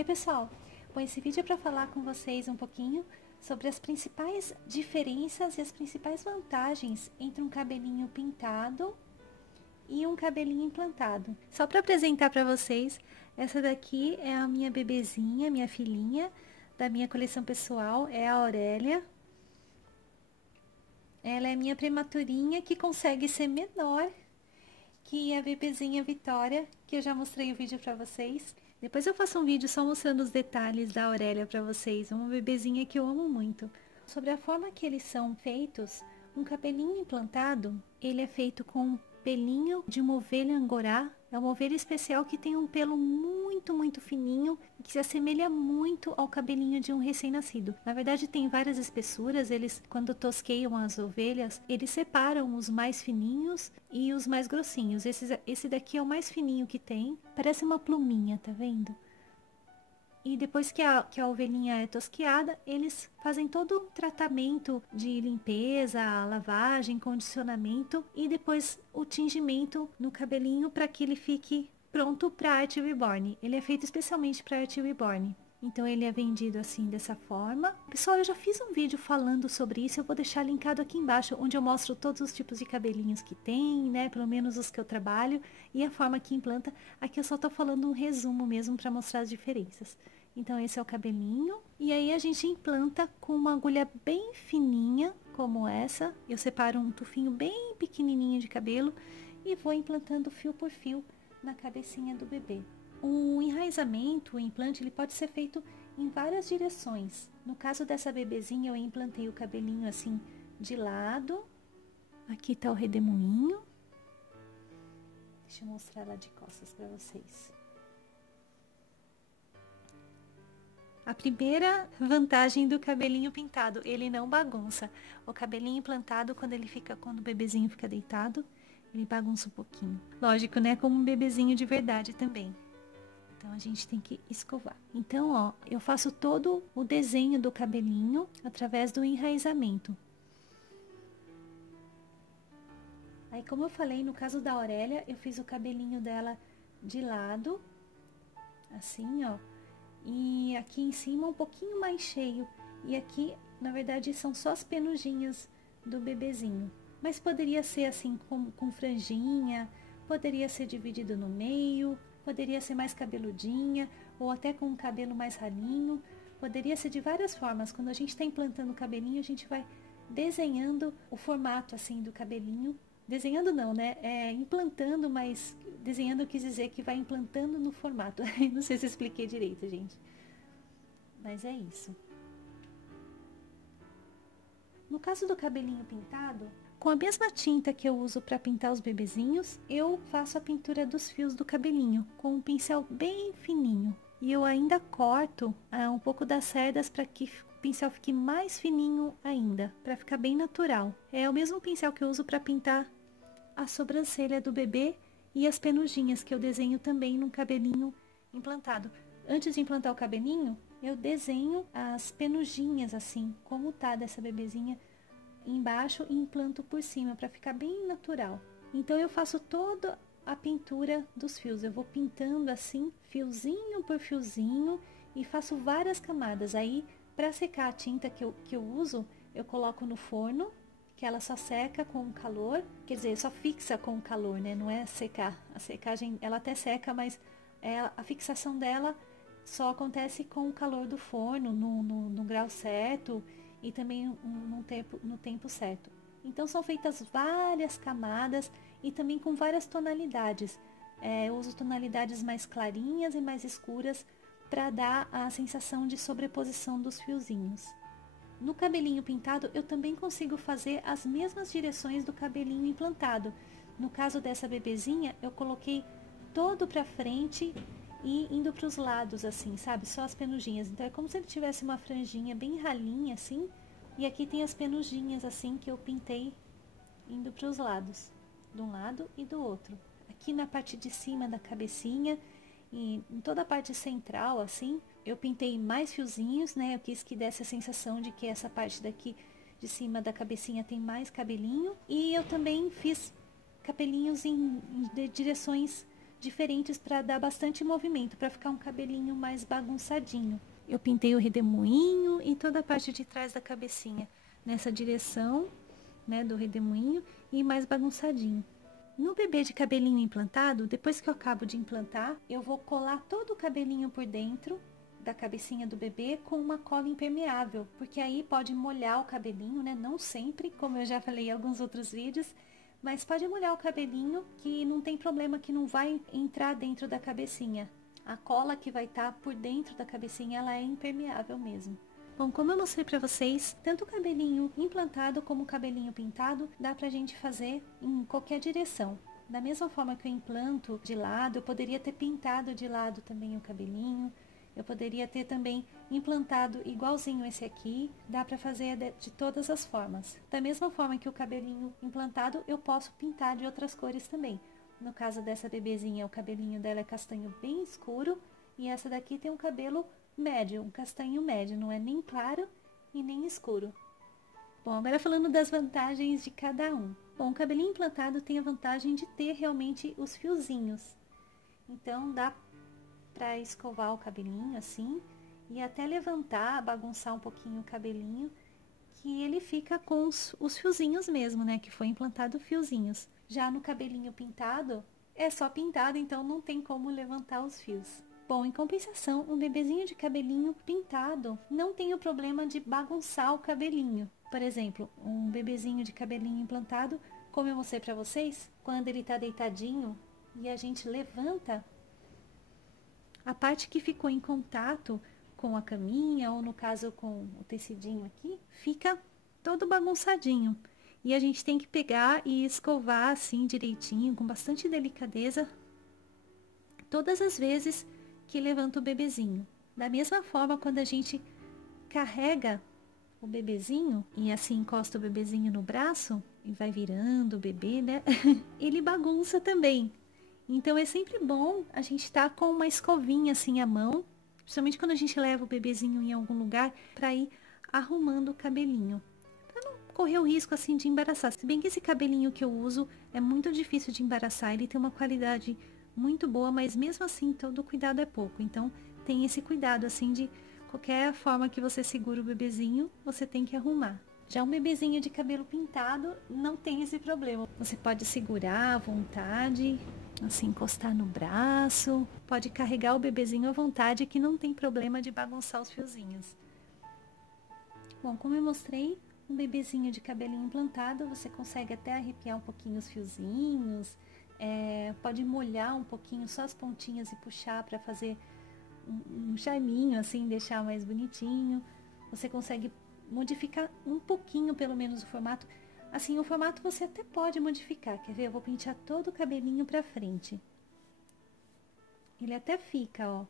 Oi pessoal, bom, esse vídeo é para falar com vocês um pouquinho sobre as principais diferenças e as principais vantagens entre um cabelinho pintado e um cabelinho implantado. Só para apresentar para vocês, essa daqui é a minha bebezinha, minha filhinha, da minha coleção pessoal, é a Aurélia. Ela é minha prematurinha que consegue ser menor que a bebezinha Vitória, que eu já mostrei o vídeo para vocês. Depois eu faço um vídeo só mostrando os detalhes da Aurélia para vocês, uma bebezinha que eu amo muito. Sobre a forma que eles são feitos, um cabelinho implantado, ele é feito com pelinho de uma ovelha angorá. É uma ovelha especial que tem um pelo muito fininho e que se assemelha muito ao cabelinho de um recém-nascido. Na verdade tem várias espessuras, eles quando tosqueiam as ovelhas, eles separam os mais fininhos e os mais grossinhos. Esse daqui é o mais fininho que tem, parece uma pluminha, tá vendo? E depois que a ovelhinha é tosqueada, eles fazem todo o tratamento de limpeza, lavagem, condicionamento e depois o tingimento no cabelinho para que ele fique pronto para arte reborn. Ele é feito especialmente para arte reborn. Então ele é vendido assim, dessa forma. Pessoal, eu já fiz um vídeo falando sobre isso, eu vou deixar linkado aqui embaixo, onde eu mostro todos os tipos de cabelinhos que tem, né, pelo menos os que eu trabalho, e a forma que implanta. Aqui eu só tô falando um resumo mesmo para mostrar as diferenças. Então esse é o cabelinho, e aí a gente implanta com uma agulha bem fininha, como essa. Eu separo um tufinho bem pequenininho de cabelo e vou implantando fio por fio na cabecinha do bebê. O enraizamento, o implante, ele pode ser feito em várias direções. No caso dessa bebezinha, eu implantei o cabelinho assim de lado. Aqui tá o redemoinho. Deixa eu mostrar lá de costas para vocês. A primeira vantagem do cabelinho pintado, ele não bagunça. O cabelinho implantado, quando o bebezinho fica deitado, ele bagunça um pouquinho. Lógico, né? Como um bebezinho de verdade também. Então, a gente tem que escovar. Então, ó, eu faço todo o desenho do cabelinho através do enraizamento. Aí, como eu falei, no caso da Aurélia, eu fiz o cabelinho dela de lado, assim, ó. E aqui em cima um pouquinho mais cheio. E aqui, na verdade, são só as penugem do bebezinho. Mas poderia ser assim, com franjinha, poderia ser dividido no meio, poderia ser mais cabeludinha, ou até com um cabelo mais ralinho. Poderia ser de várias formas. Quando a gente está implantando o cabelinho, a gente vai desenhando o formato assim do cabelinho. Desenhando não, né? Implantando, mas desenhando eu quis dizer que vai implantando no formato. Não sei se eu expliquei direito, gente. Mas é isso. No caso do cabelinho pintado, com a mesma tinta que eu uso para pintar os bebezinhos, eu faço a pintura dos fios do cabelinho com um pincel bem fininho. E eu ainda corto um pouco das cerdas para que o pincel fique mais fininho ainda, para ficar bem natural. É o mesmo pincel que eu uso para pintar a sobrancelha do bebê e as penuginhas que eu desenho também no cabelinho implantado. Antes de implantar o cabelinho, eu desenho as penuginhas assim, como tá dessa bebezinha embaixo e implanto por cima para ficar bem natural. Então eu faço toda a pintura dos fios, eu vou pintando assim, fiozinho por fiozinho e faço várias camadas. Aí para secar a tinta que eu uso, eu coloco no forno, que ela só seca com o calor, quer dizer, só fixa com o calor, né? Não é secar. A secagem, ela até seca, mas a fixação dela só acontece com o calor do forno, no grau certo e também no tempo certo. Então são feitas várias camadas e também com várias tonalidades. Eu uso tonalidades mais clarinhas e mais escuras para dar a sensação de sobreposição dos fiozinhos. No cabelinho pintado, eu também consigo fazer as mesmas direções do cabelinho implantado. No caso dessa bebezinha, eu coloquei todo pra frente e indo pros lados, assim, sabe? Só as penuginhas. Então, é como se ele tivesse uma franjinha bem ralinha, assim. E aqui tem as penuginhas, assim, que eu pintei indo pros lados. De um lado e do outro. Aqui na parte de cima da cabecinha e em toda a parte central, assim, eu pintei mais fiozinhos, né? Eu quis que desse a sensação de que essa parte daqui de cima da cabecinha tem mais cabelinho. E eu também fiz cabelinhos em direções diferentes para dar bastante movimento, para ficar um cabelinho mais bagunçadinho. Eu pintei o redemoinho e toda a parte de trás da cabecinha nessa direção, né, do redemoinho e mais bagunçadinho. No bebê de cabelinho implantado, depois que eu acabo de implantar, eu vou colar todo o cabelinho por dentro da cabecinha do bebê com uma cola impermeável, porque aí pode molhar o cabelinho, né? Não sempre, como eu já falei em alguns outros vídeos, mas pode molhar o cabelinho que não tem problema, que não vai entrar dentro da cabecinha. A cola que vai estar por dentro da cabecinha, ela é impermeável mesmo. Bom, como eu mostrei pra vocês, tanto o cabelinho implantado como o cabelinho pintado, dá pra gente fazer em qualquer direção. Da mesma forma que eu implanto de lado, eu poderia ter pintado de lado também o cabelinho. Eu poderia ter também implantado igualzinho esse aqui, dá pra fazer de todas as formas. Da mesma forma que o cabelinho implantado, eu posso pintar de outras cores também. No caso dessa bebezinha, o cabelinho dela é castanho bem escuro, e essa daqui tem um cabelo médio, um castanho médio, não é nem claro e nem escuro. Bom, agora falando das vantagens de cada um. Bom, o cabelinho implantado tem a vantagem de ter realmente os fiozinhos. Então, dá pra escovar o cabelinho assim e até levantar, bagunçar um pouquinho o cabelinho, que ele fica com os fiozinhos mesmo, né? Que foi implantado fiozinhos. Já no cabelinho pintado, é só pintado, então não tem como levantar os fios. Bom, em compensação, um bebezinho de cabelinho pintado não tem o problema de bagunçar o cabelinho. Por exemplo, um bebezinho de cabelinho implantado, como eu mostrei pra vocês, quando ele tá deitadinho e a gente levanta, a parte que ficou em contato com a caminha, ou no caso com o tecidinho aqui, fica todo bagunçadinho. E a gente tem que pegar e escovar assim direitinho, com bastante delicadeza, todas as vezes que levanta o bebezinho. Da mesma forma, quando a gente carrega o bebezinho e assim encosta o bebezinho no braço e vai virando o bebê, né? Ele bagunça também. Então é sempre bom a gente estar com uma escovinha assim à mão, principalmente quando a gente leva o bebezinho em algum lugar, para ir arrumando o cabelinho, para não correr o risco assim de embaraçar. Se bem que esse cabelinho que eu uso é muito difícil de embaraçar, ele tem uma qualidade muito boa, mas mesmo assim todo cuidado é pouco. Então tem esse cuidado assim de qualquer forma que você segura o bebezinho, você tem que arrumar. Já um bebezinho de cabelo pintado não tem esse problema. Você pode segurar à vontade, assim, encostar no braço. Pode carregar o bebezinho à vontade, que não tem problema de bagunçar os fiozinhos. Bom, como eu mostrei, um bebezinho de cabelinho implantado, você consegue até arrepiar um pouquinho os fiozinhos. Pode molhar um pouquinho só as pontinhas e puxar para fazer um charminho, assim, deixar mais bonitinho. Você consegue modificar um pouquinho, pelo menos, o formato. Assim, o formato você até pode modificar. Quer ver? Eu vou pentear todo o cabelinho pra frente. Ele até fica, ó.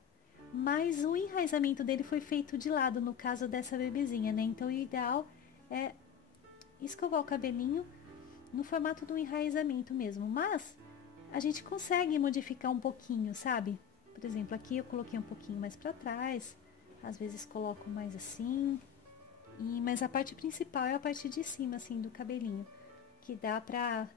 Mas o enraizamento dele foi feito de lado, no caso dessa bebezinha, né? Então, o ideal é escovar o cabelinho no formato do enraizamento mesmo. Mas, a gente consegue modificar um pouquinho, sabe? Por exemplo, aqui eu coloquei um pouquinho mais pra trás. Às vezes coloco mais assim. Mas a parte principal é a parte de cima, assim, do cabelinho, que dá pra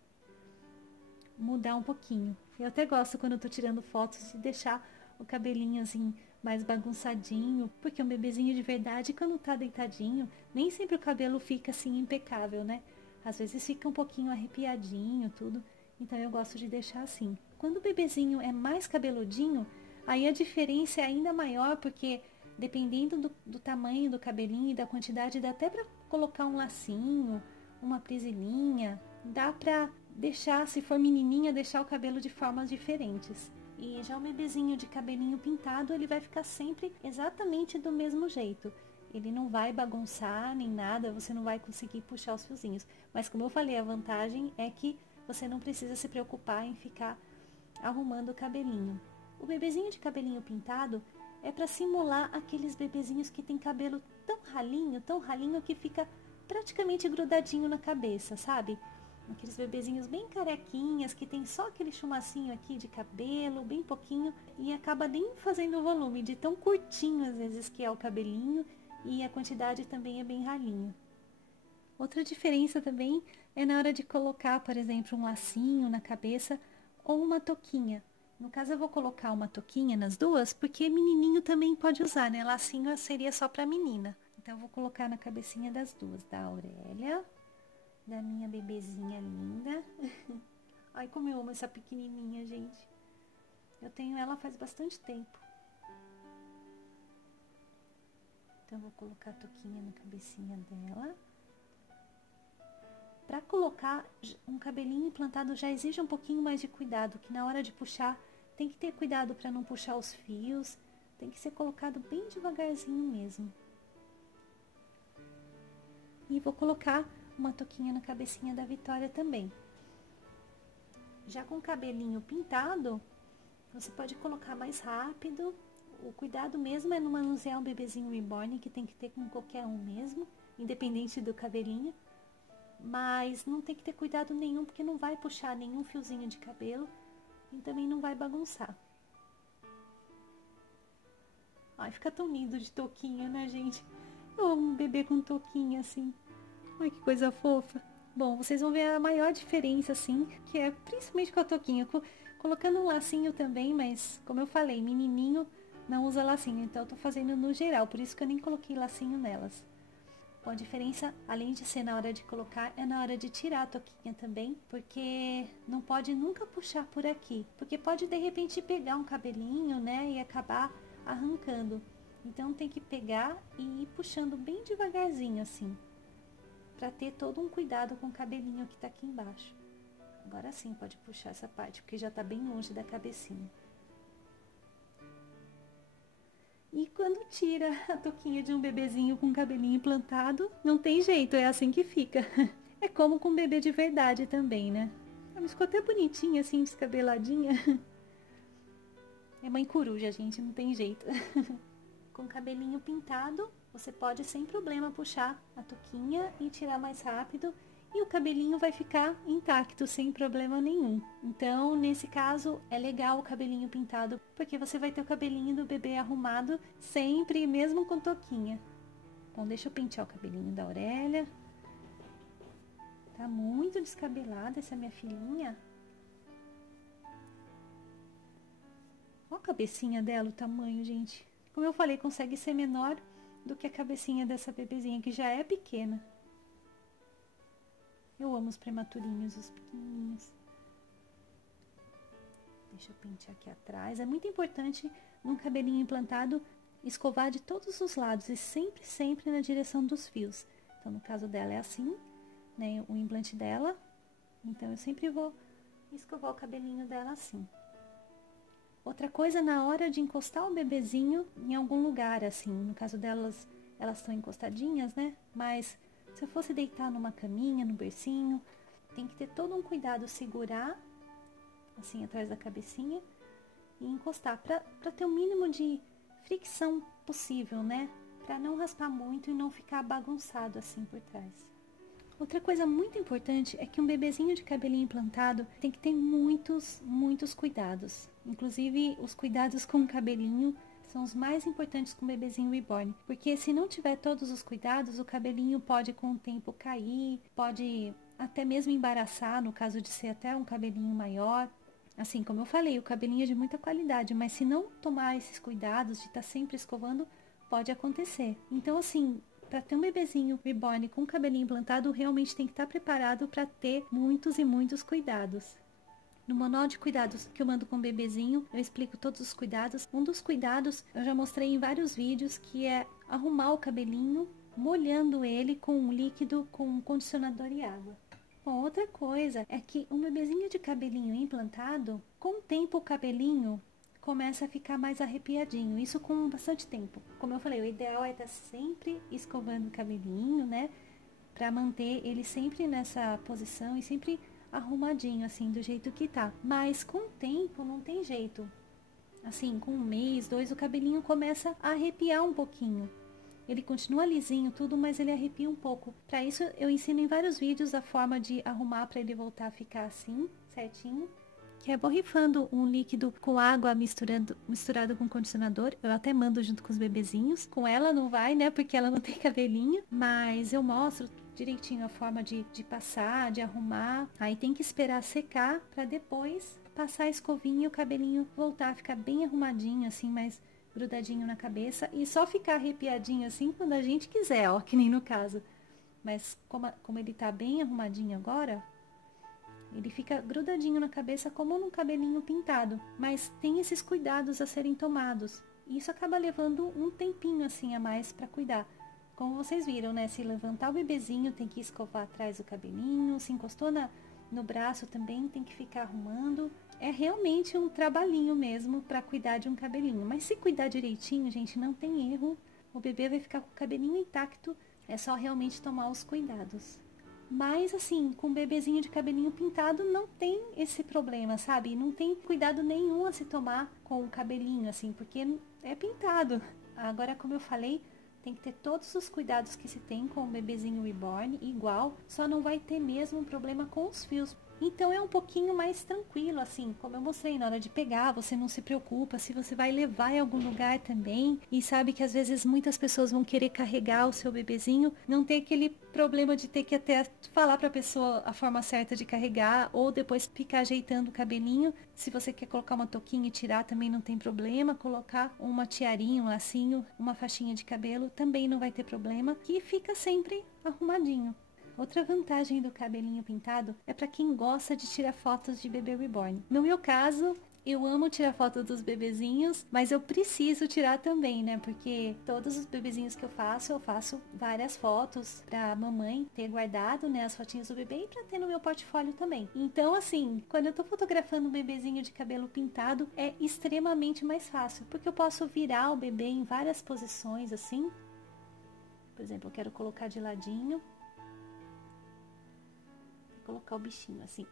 mudar um pouquinho. Eu até gosto, quando eu tô tirando fotos, de deixar o cabelinho, assim, mais bagunçadinho, porque um bebezinho de verdade, quando tá deitadinho, nem sempre o cabelo fica, assim, impecável, né? Às vezes fica um pouquinho arrepiadinho, tudo, então eu gosto de deixar assim. Quando o bebezinho é mais cabeludinho, aí a diferença é ainda maior, porque dependendo do tamanho do cabelinho e da quantidade, dá até pra colocar um lacinho, uma presilhinha. Dá pra deixar, se for menininha, deixar o cabelo de formas diferentes. E já o bebezinho de cabelinho pintado, ele vai ficar sempre exatamente do mesmo jeito. Ele não vai bagunçar nem nada, você não vai conseguir puxar os fiozinhos. Mas como eu falei, a vantagem é que você não precisa se preocupar em ficar arrumando o cabelinho. O bebezinho de cabelinho pintado é para simular aqueles bebezinhos que tem cabelo tão ralinho que fica praticamente grudadinho na cabeça, sabe? Aqueles bebezinhos bem carequinhas, que tem só aquele chumacinho aqui de cabelo, bem pouquinho, e acaba nem fazendo o volume, de tão curtinho às vezes que é o cabelinho, e a quantidade também é bem ralinho. Outra diferença também é na hora de colocar, por exemplo, um lacinho na cabeça ou uma touquinha. No caso eu vou colocar uma touquinha nas duas, porque menininho também pode usar, né? Lacinho seria só pra menina. Então eu vou colocar na cabecinha das duas, da Aurélia, da minha bebezinha linda. Ai, como eu amo essa pequenininha, gente. Eu tenho ela faz bastante tempo. Então eu vou colocar a touquinha na cabecinha dela. Para colocar um cabelinho implantado já exige um pouquinho mais de cuidado, que na hora de puxar tem que ter cuidado para não puxar os fios, tem que ser colocado bem devagarzinho mesmo. E vou colocar uma touquinha na cabecinha da Vitória também. Já com o cabelinho pintado, você pode colocar mais rápido. O cuidado mesmo é não manusear um bebezinho reborn, que tem que ter com qualquer um mesmo, independente do cabelinho. Mas não tem que ter cuidado nenhum, porque não vai puxar nenhum fiozinho de cabelo e também não vai bagunçar. Ai, fica tão lindo de touquinha, né, gente? Eu amo um bebê com touquinha, assim. Ai, que coisa fofa. Bom, vocês vão ver a maior diferença, assim, que é principalmente com a touquinha. Colocando um lacinho também, mas, como eu falei, menininho não usa lacinho. Então, eu tô fazendo no geral, por isso que eu nem coloquei lacinho nelas. Bom, a diferença, além de ser na hora de colocar, é na hora de tirar a touquinha também, porque não pode nunca puxar por aqui, porque pode de repente pegar um cabelinho, né, e acabar arrancando. Então tem que pegar e ir puxando bem devagarzinho assim, para ter todo um cuidado com o cabelinho que tá aqui embaixo. Agora sim pode puxar essa parte, porque já tá bem longe da cabecinha. E quando tira a touquinha de um bebezinho com cabelinho implantado, não tem jeito, é assim que fica. É como com um bebê de verdade também, né? Ela ficou até bonitinha, assim, descabeladinha. É mãe coruja, gente, não tem jeito. Com cabelinho pintado, você pode sem problema puxar a touquinha e tirar mais rápido. E o cabelinho vai ficar intacto, sem problema nenhum. Então, nesse caso, é legal o cabelinho pintado, porque você vai ter o cabelinho do bebê arrumado sempre, mesmo com touquinha. Bom, deixa eu pentear o cabelinho da Aurélia. Tá muito descabelada essa minha filhinha. Olha a cabecinha dela, o tamanho, gente. Como eu falei, consegue ser menor do que a cabecinha dessa bebezinha, que já é pequena. Eu amo os prematurinhos, os pequenininhos. Deixa eu pentear aqui atrás. É muito importante, num cabelinho implantado, escovar de todos os lados e sempre, sempre na direção dos fios. Então, no caso dela é assim, né, o implante dela. Então, eu sempre vou escovar o cabelinho dela assim. Outra coisa, na hora de encostar o bebezinho em algum lugar, assim. No caso delas, elas estão encostadinhas, né? Mas se eu fosse deitar numa caminha, no bercinho, tem que ter todo um cuidado, segurar, assim, atrás da cabecinha e encostar, para ter o mínimo de fricção possível, né? Para não raspar muito e não ficar bagunçado assim por trás. Outra coisa muito importante é que um bebezinho de cabelinho implantado tem que ter muitos cuidados. Inclusive, os cuidados com o cabelinho são os mais importantes com o bebezinho reborn. Porque se não tiver todos os cuidados, o cabelinho pode com o tempo cair, pode até mesmo embaraçar, no caso de ser até um cabelinho maior. Assim, como eu falei, o cabelinho é de muita qualidade, mas se não tomar esses cuidados de estar sempre escovando, pode acontecer. Então, assim, para ter um bebezinho reborn com cabelinho implantado, realmente tem que estar preparado para ter muitos cuidados. No manual de cuidados que eu mando com o bebezinho, eu explico todos os cuidados. Um dos cuidados eu já mostrei em vários vídeos, que é arrumar o cabelinho, molhando ele com um líquido com condicionador e água. Bom, outra coisa é que um bebezinho de cabelinho implantado, com o tempo o cabelinho começa a ficar mais arrepiadinho, isso com bastante tempo. Como eu falei, o ideal é estar sempre escovando o cabelinho, né? Pra manter ele sempre nessa posição e sempre arrumadinho, assim, do jeito que tá. Mas com o tempo não tem jeito. Assim, com um mês, 2, o cabelinho começa a arrepiar um pouquinho. Ele continua lisinho tudo, mas ele arrepia um pouco. Para isso eu ensino em vários vídeos a forma de arrumar para ele voltar a ficar assim, certinho. Que é borrifando um líquido com água misturado com condicionador. Eu até mando junto com os bebezinhos. Com ela não vai, né? Porque ela não tem cabelinho. Mas eu mostro direitinho a forma de passar, de arrumar. Aí tem que esperar secar para depois passar a escovinha e o cabelinho voltar a ficar bem arrumadinho, assim, mais grudadinho na cabeça. E só ficar arrepiadinho assim quando a gente quiser, ó, que nem no caso. Mas como ele tá bem arrumadinho agora, ele fica grudadinho na cabeça como num cabelinho pintado. Mas tem esses cuidados a serem tomados. E isso acaba levando um tempinho assim a mais para cuidar. Como vocês viram, né? Se levantar o bebezinho, tem que escovar atrás do cabelinho. Se encostou no braço também, tem que ficar arrumando. É realmente um trabalhinho mesmo para cuidar de um cabelinho. Mas se cuidar direitinho, gente, não tem erro. O bebê vai ficar com o cabelinho intacto. É só realmente tomar os cuidados. Mas assim, com o bebezinho de cabelinho pintado não tem esse problema, sabe? Não tem cuidado nenhum a se tomar com o cabelinho, assim, porque é pintado. Agora, como eu falei, tem que ter todos os cuidados que se tem com o bebezinho reborn, igual, só não vai ter mesmo problema com os fios. Então é um pouquinho mais tranquilo, assim, como eu mostrei, na hora de pegar, você não se preocupa se você vai levar em algum lugar também. E sabe que às vezes muitas pessoas vão querer carregar o seu bebezinho, não tem aquele problema de ter que até falar pra pessoa a forma certa de carregar, ou depois ficar ajeitando o cabelinho. Se você quer colocar uma touquinha e tirar, também não tem problema. Colocar uma tiarinha, um lacinho, uma faixinha de cabelo, também não vai ter problema, que fica sempre arrumadinho. Outra vantagem do cabelinho pintado é para quem gosta de tirar fotos de bebê reborn. No meu caso, eu amo tirar foto dos bebezinhos, mas eu preciso tirar também, né? Porque todos os bebezinhos que eu faço várias fotos pra mamãe ter guardado, né? As fotinhas do bebê e pra ter no meu portfólio também. Então, assim, quando eu tô fotografando um bebezinho de cabelo pintado, é extremamente mais fácil, porque eu posso virar o bebê em várias posições, assim. Por exemplo, eu quero colocar de ladinho. Colocar o bichinho assim.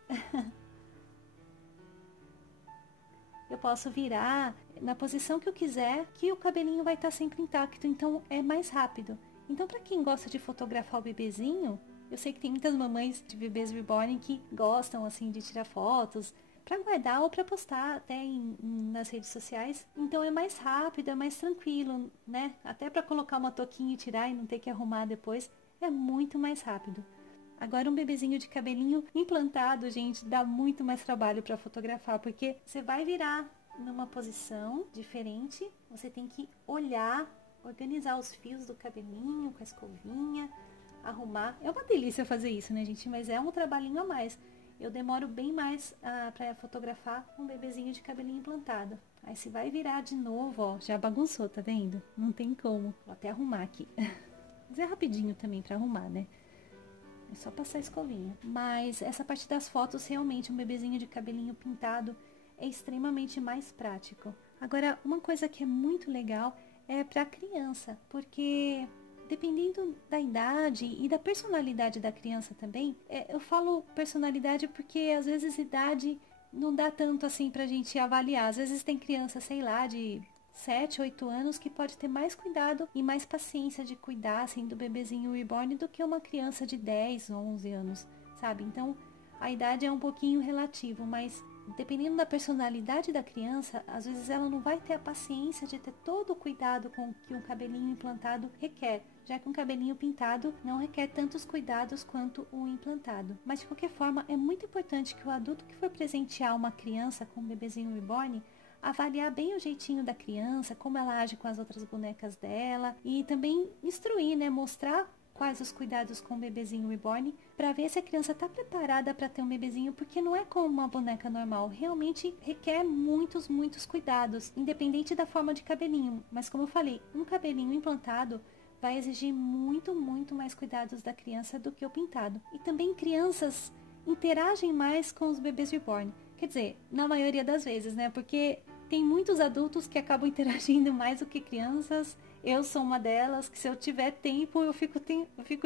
Eu posso virar na posição que eu quiser, que o cabelinho vai estar sempre intacto, então é mais rápido. Então, para quem gosta de fotografar o bebezinho, eu sei que tem muitas mamães de bebês reborn que gostam assim de tirar fotos para guardar ou para postar até nas redes sociais. Então é mais rápido, é mais tranquilo, né? Até para colocar uma touquinha e tirar e não ter que arrumar depois, é muito mais rápido. Agora um bebezinho de cabelinho implantado, gente, dá muito mais trabalho para fotografar, porque você vai virar numa posição diferente, você tem que olhar, organizar os fios do cabelinho com a escovinha, arrumar. É uma delícia fazer isso, né, gente? Mas é um trabalhinho a mais. Eu demoro bem mais para fotografar um bebezinho de cabelinho implantado. Aí você vai virar de novo, ó, já bagunçou, tá vendo? Não tem como. Vou até arrumar aqui. Mas é rapidinho também para arrumar, né? É só passar a escovinha. Mas essa parte das fotos, realmente, um bebezinho de cabelinho pintado é extremamente mais prático. Agora, uma coisa que é muito legal é para criança, porque dependendo da idade e da personalidade da criança também, eu falo personalidade porque às vezes idade não dá tanto assim pra gente avaliar. Às vezes tem criança, sei lá, de 7, 8 anos que pode ter mais cuidado e mais paciência de cuidar assim, do bebezinho reborn do que uma criança de 10, 11 anos, sabe? Então, a idade é um pouquinho relativo, mas dependendo da personalidade da criança, às vezes ela não vai ter a paciência de ter todo o cuidado com o que um cabelinho implantado requer, já que um cabelinho pintado não requer tantos cuidados quanto o implantado. Mas de qualquer forma, é muito importante que o adulto que for presentear uma criança com um bebezinho reborn avaliar bem o jeitinho da criança, como ela age com as outras bonecas dela e também instruir, né, mostrar quais os cuidados com o bebezinho reborn para ver se a criança está preparada para ter um bebezinho, porque não é como uma boneca normal, realmente requer muitos cuidados, independente da forma de cabelinho. Mas como eu falei, um cabelinho implantado vai exigir muito mais cuidados da criança do que o pintado. E também crianças interagem mais com os bebês reborn. Quer dizer, na maioria das vezes, né? Porque tem muitos adultos que acabam interagindo mais do que crianças. Eu sou uma delas, que se eu tiver tempo, eu fico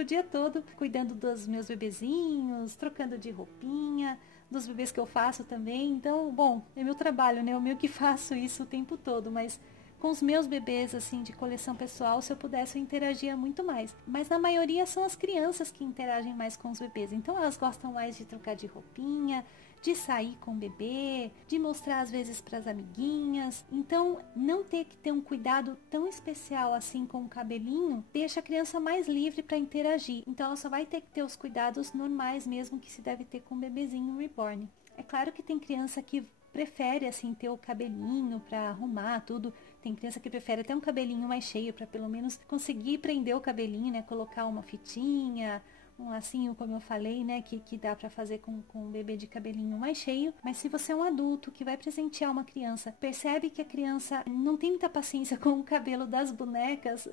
o dia todo cuidando dos meus bebezinhos, trocando de roupinha, dos bebês que eu faço também. Então, bom, é meu trabalho, né? Eu meio que faço isso o tempo todo, mas com os meus bebês, assim, de coleção pessoal, se eu pudesse, eu interagia muito mais. Mas na maioria são as crianças que interagem mais com os bebês. Então elas gostam mais de trocar de roupinha, de sair com o bebê, de mostrar às vezes para as amiguinhas. Então, não ter que ter um cuidado tão especial assim com o cabelinho, deixa a criança mais livre para interagir. Então, ela só vai ter que ter os cuidados normais mesmo que se deve ter com o bebezinho reborn. É claro que tem criança que prefere, assim, ter o cabelinho pra arrumar tudo. Tem criança que prefere até um cabelinho mais cheio pra pelo menos conseguir prender o cabelinho, né? Colocar uma fitinha, um lacinho, como eu falei, né, que dá pra fazer com um bebê de cabelinho mais cheio. Mas se você é um adulto que vai presentear uma criança, percebe que a criança não tem muita paciência com o cabelo das bonecas,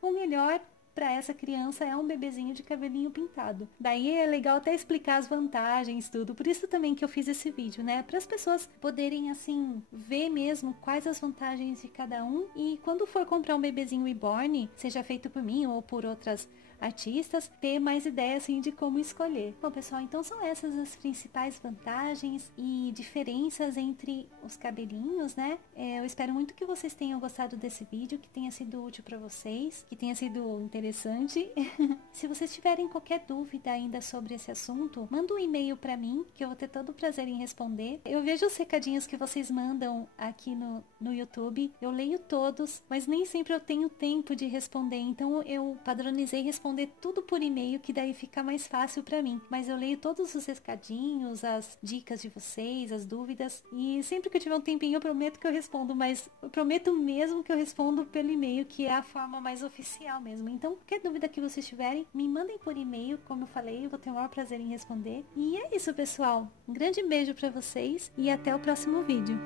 o melhor para essa criança é um bebezinho de cabelinho pintado. Daí é legal até explicar as vantagens, tudo. Por isso também que eu fiz esse vídeo, né? Para as pessoas poderem, assim, ver mesmo quais as vantagens de cada um. E quando for comprar um bebezinho reborn, seja feito por mim ou por outras artistas, ter mais ideia, assim, de como escolher. Bom, pessoal, então são essas as principais vantagens e diferenças entre os cabelinhos, né? Eu espero muito que vocês tenham gostado desse vídeo, que tenha sido útil para vocês, que tenha sido interessante. Se vocês tiverem qualquer dúvida ainda sobre esse assunto, manda um e-mail para mim, que eu vou ter todo o prazer em responder. Eu vejo os recadinhos que vocês mandam aqui no YouTube, eu leio todos, mas nem sempre eu tenho tempo de responder, então eu padronizei responder tudo por e-mail, que daí fica mais fácil para mim. Mas eu leio todos os recadinhos, as dicas de vocês, as dúvidas, e sempre que eu tiver um tempinho eu prometo que eu respondo, mas eu prometo mesmo que eu respondo pelo e-mail, que é a forma mais oficial mesmo. Então, qualquer dúvida que vocês tiverem, me mandem por e-mail, como eu falei, eu vou ter o maior prazer em responder. E é isso, pessoal. Um grande beijo para vocês e até o próximo vídeo.